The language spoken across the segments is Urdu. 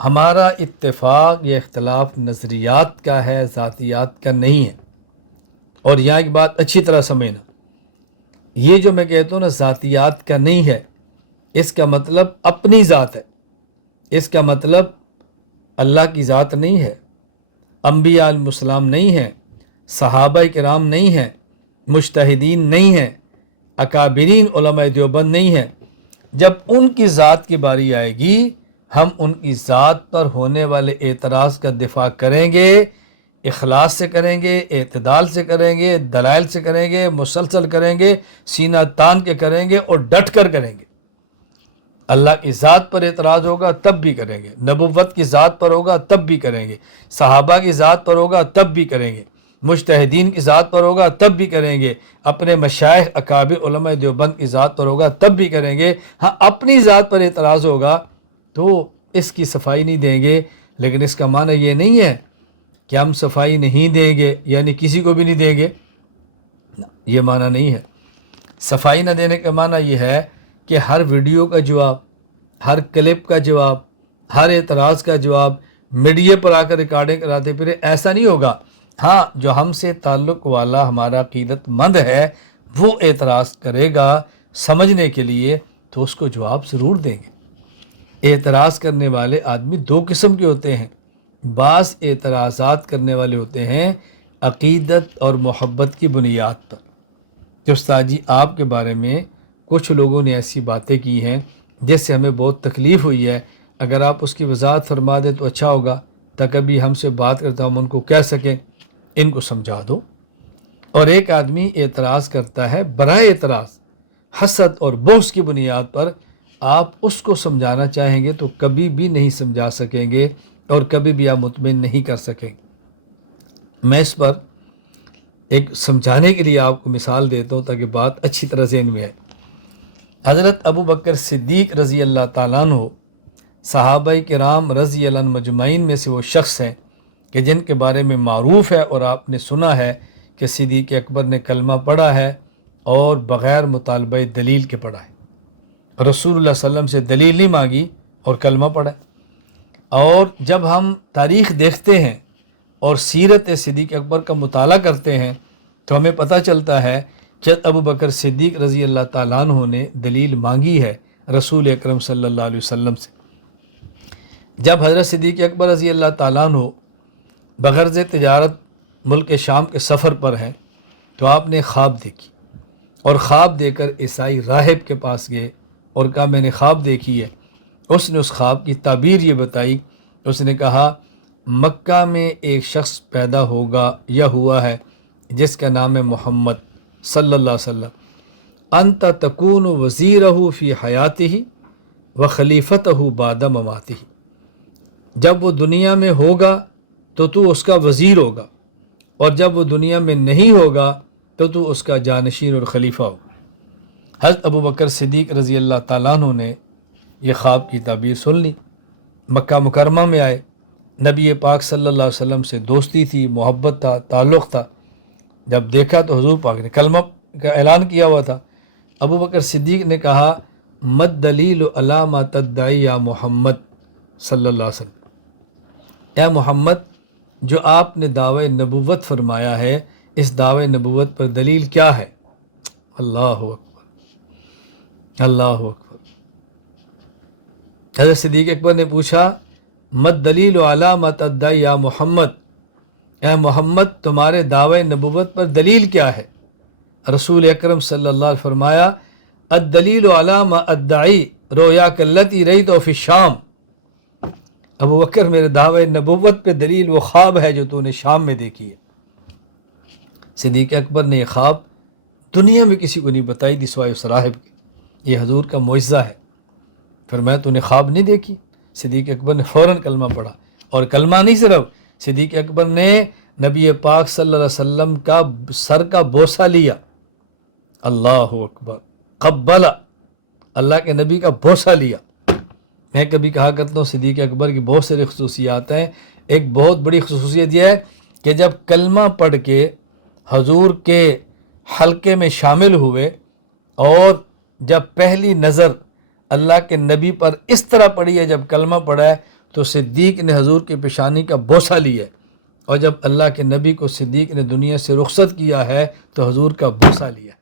ہمارا اتفاق یا اختلاف نظریات کا ہے، ذاتیات کا نہیں ہے۔ اور یہاں ایک بات اچھی طرح سمجھنا، یہ جو میں کہتا ہوں نا ذاتیات کا نہیں ہے، اس کا مطلب اپنی ذات ہے، اس کا مطلب اللہ کی ذات نہیں ہے، انبیاء علیہ السلام نہیں ہیں، صحابہ کرام نہیں ہیں، مجتہدین نہیں ہیں، اکابرین علماء دیوبند نہیں ہیں۔ جب ان کی ذات کی باری آئے گی، ہم ان کی ذات پر ہونے والے اعتراض کا دفاع کریں گے، اخلاص سے کریں گے، اعتدال سے کریں گے، دلائل سے کریں گے، مسلسل کریں گے، سینہ تان کے کریں گے اور ڈٹ کر کریں گے۔ اللہ کی ذات پر اعتراض ہوگا تب بھی کریں گے، نبوت کی ذات پر ہوگا تب بھی کریں گے، صحابہ کی ذات پر ہوگا تب بھی کریں گے، مجتہدین کی ذات پر ہوگا تب بھی کریں گے، اپنے مشائخ اکابر علماء دیوبند کی ذات پر ہوگا تب بھی کریں گے۔ ہاں اپنی ذات پر اعتراض ہوگا تو اس کی صفائی نہیں دیں گے، لیکن اس کا معنی یہ نہیں ہے کہ ہم صفائی نہیں دیں گے یعنی کسی کو بھی نہیں دیں گے، یہ معنی نہیں ہے۔ صفائی نہ دینے کا معنی یہ ہے کہ ہر ویڈیو کا جواب، ہر کلپ کا جواب، ہر اعتراض کا جواب میڈیا پر آ کر ریکارڈنگ کراتے پھرے، ایسا نہیں ہوگا۔ ہاں جو ہم سے تعلق والا ہمارا عقیدت مند ہے وہ اعتراض کرے گا سمجھنے کے لیے تو اس کو جواب ضرور دیں گے۔ اعتراض کرنے والے آدمی دو قسم کے ہوتے ہیں، بعض اعتراضات کرنے والے ہوتے ہیں عقیدت اور محبت کی بنیاد پر کہ استاد جی آپ کے بارے میں کچھ لوگوں نے ایسی باتیں کی ہیں جس سے ہمیں بہت تکلیف ہوئی ہے، اگر آپ اس کی وضاحت فرما دیں تو اچھا ہوگا تاکہ ابھی ہم سے بات کرتا ہم ان کو کہہ سکیں ان کو سمجھا دو۔ اور ایک آدمی اعتراض کرتا ہے برائے اعتراض، حسد اور بغض کی بنیاد پر، آپ اس کو سمجھانا چاہیں گے تو کبھی بھی نہیں سمجھا سکیں گے اور کبھی بھی آپ مطمئن نہیں کر سکیں گے۔ میں اس پر ایک سمجھانے کے لیے آپ کو مثال دیتا ہوں تاکہ بات اچھی طرح ذہن میں آئے۔ حضرت ابو بکر صدیق رضی اللہ تعالیٰ عنہ صحابہ کرام رضی اللہ عنہ مجمعین میں سے وہ شخص ہیں کہ جن کے بارے میں معروف ہے اور آپ نے سنا ہے کہ صدیق اکبر نے کلمہ پڑھا ہے اور بغیر مطالبہ دلیل کے پڑھا ہے، رسول اللہ صلی اللہ علیہ وسلم سے دلیل نہیں مانگی اور کلمہ پڑھا ہے۔ اور جب ہم تاریخ دیکھتے ہیں اور سیرت صدیق اکبر کا مطالعہ کرتے ہیں تو ہمیں پتہ چلتا ہے کہ ابو بکر صدیق رضی اللہ تعالیٰ عنہ نے دلیل مانگی ہے رسول اکرم صلی اللہ علیہ وسلم سے۔ جب حضرت صدیق اکبر رضی اللہ تعالیٰ عنہ بغرض تجارت ملک شام کے سفر پر ہیں تو آپ نے خواب دیکھی اور خواب دے کر عیسائی راہب کے پاس گئے اور کہا میں نے خواب دیکھی ہے۔ اس نے اس خواب کی تعبیر یہ بتائی، اس نے کہا مکہ میں ایک شخص پیدا ہوگا یا ہوا ہے جس کا نام ہے محمد صلی اللہ علیہ وسلم، انت تکون وزیرہ فی حیاتہ و خلیفتہ بعد مماتہ، جب وہ دنیا میں ہوگا تو اس کا وزیر ہوگا اور جب وہ دنیا میں نہیں ہوگا تو اس کا جانشین اور خلیفہ ہوگا۔ حضرت ابو بکر صدیق رضی اللہ تعالیٰ عنہ نے یہ خواب کی تعبیر سن لی، مکہ مکرمہ میں آئے، نبی پاک صلی اللہ علیہ وسلم سے دوستی تھی، محبت تھا، تعلق تھا۔ جب دیکھا تو حضور پاک نے کلمہ کا اعلان کیا ہوا تھا۔ ابو بکر صدیق نے کہا مد دلیل علی ما تدعی یا محمد صلی اللہ علیہ وسلم، اے محمد جو آپ نے دعوی نبوت فرمایا ہے اس دعوی نبوت پر دلیل کیا ہے؟ اللہ اکبر، اللہ اکبر۔ حضرت صدیق اکبر نے پوچھا مد دلیل علی ما تدعی یا محمد، اے محمد تمہارے دعوی نبوت پر دلیل کیا ہے؟ رسول اکرم صلی اللہ علیہ وسلم فرمایا الدلیل علی ما ادعی رؤیاک التی رأیت فی الشام، ابو بکر میرے دعوی نبوت پہ دلیل وہ خواب ہے جو تو نے شام میں دیکھی ہے۔ صدیق اکبر نے یہ خواب دنیا میں کسی کو نہیں بتائی دی سوائے اس راہب کے، یہ حضور کا معجزہ ہے۔ فرمایا تو نے خواب نہیں دیکھی؟ صدیق اکبر نے فوراً کلمہ پڑھا، اور کلمہ نہیں صرف، صدیق اکبر نے نبی پاک صلی اللہ علیہ وسلم کا سر کا بوسہ لیا، اللہ اکبر، قبلہ، اللہ کے نبی کا بوسہ لیا۔ میں کبھی کہا کرتا ہوں صدیق اکبر کی بہت ساری خصوصیات ہیں، ایک بہت بڑی خصوصیت یہ ہے کہ جب کلمہ پڑھ کے حضور کے حلقے میں شامل ہوئے اور جب پہلی نظر اللہ کے نبی پر اس طرح پڑی ہے، جب کلمہ پڑھا ہے تو صدیق نے حضور کی پیشانی کا بوسہ لیا ہے، اور جب اللہ کے نبی کو صدیق نے دنیا سے رخصت کیا ہے تو حضور کا بوسہ لیا۔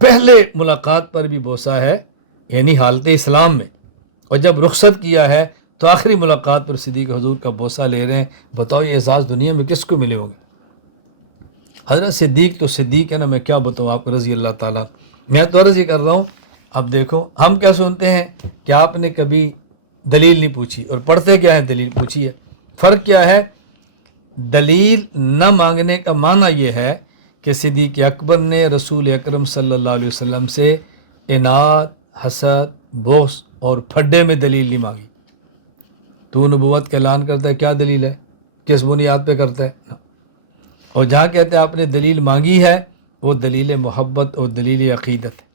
پہلے ملاقات پر بھی بوسہ ہے، یعنی حالت اسلام میں، اور جب رخصت کیا ہے تو آخری ملاقات پر صدیق حضور کا بوسہ لے رہے ہیں۔ بتاؤ یہ اعزاز دنیا میں کس کو ملے ہوں گے؟ حضرت صدیق تو صدیق ہے نا، میں کیا بتاؤں آپ کو رضی اللہ تعالیٰ۔ میں تو عرض یہ کر رہا ہوں، اب دیکھو ہم کیا سنتے ہیں کہ آپ نے کبھی دلیل نہیں پوچھی، اور پڑھتے کیا ہے دلیل پوچھی ہے۔ فرق کیا ہے؟ دلیل نہ مانگنے کا معنی یہ ہے کہ صدیق اکبر نے رسول اکرم صلی اللہ علیہ وسلم سے اناد، حسد، بغض اور پھڈے میں دلیل نہیں مانگی۔ تو نبوت کا اعلان کرتا ہے، کیا دلیل ہے؟ کس بنیاد پہ کرتا ہے؟ اور جہاں کہتے ہیں آپ نے دلیل مانگی ہے، وہ دلیل محبت اور دلیل عقیدت ہے۔